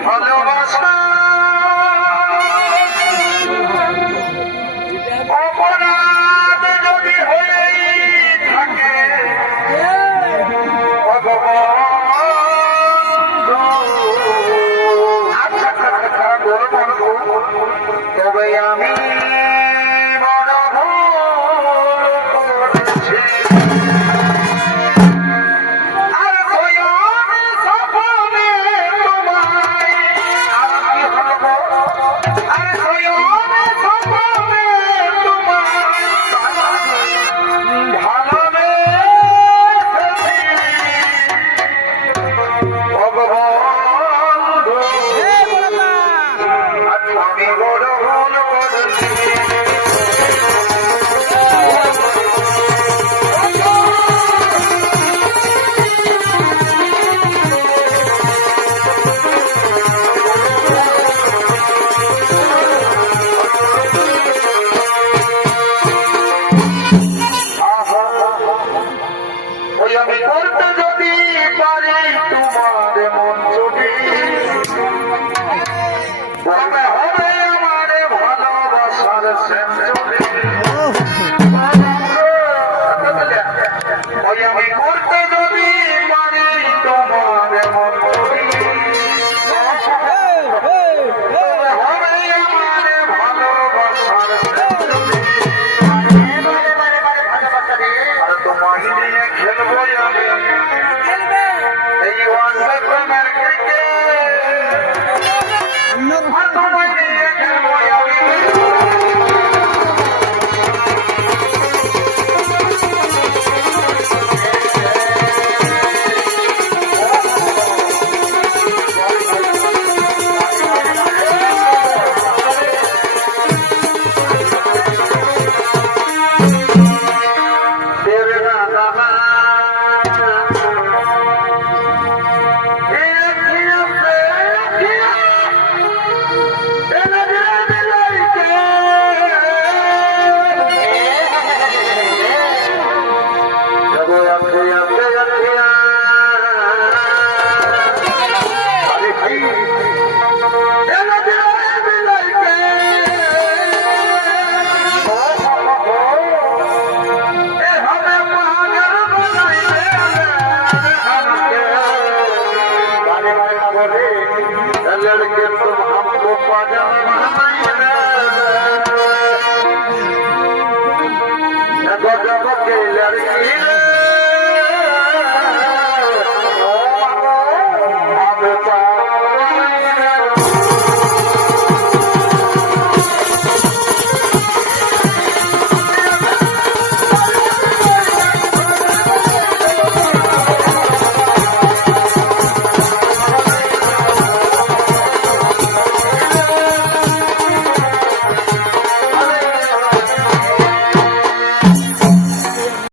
ভালোবাসা অপরাধ যদি হয়েই তবে আমি ওই আমি করতে যদি পারি তোমার মন ছবি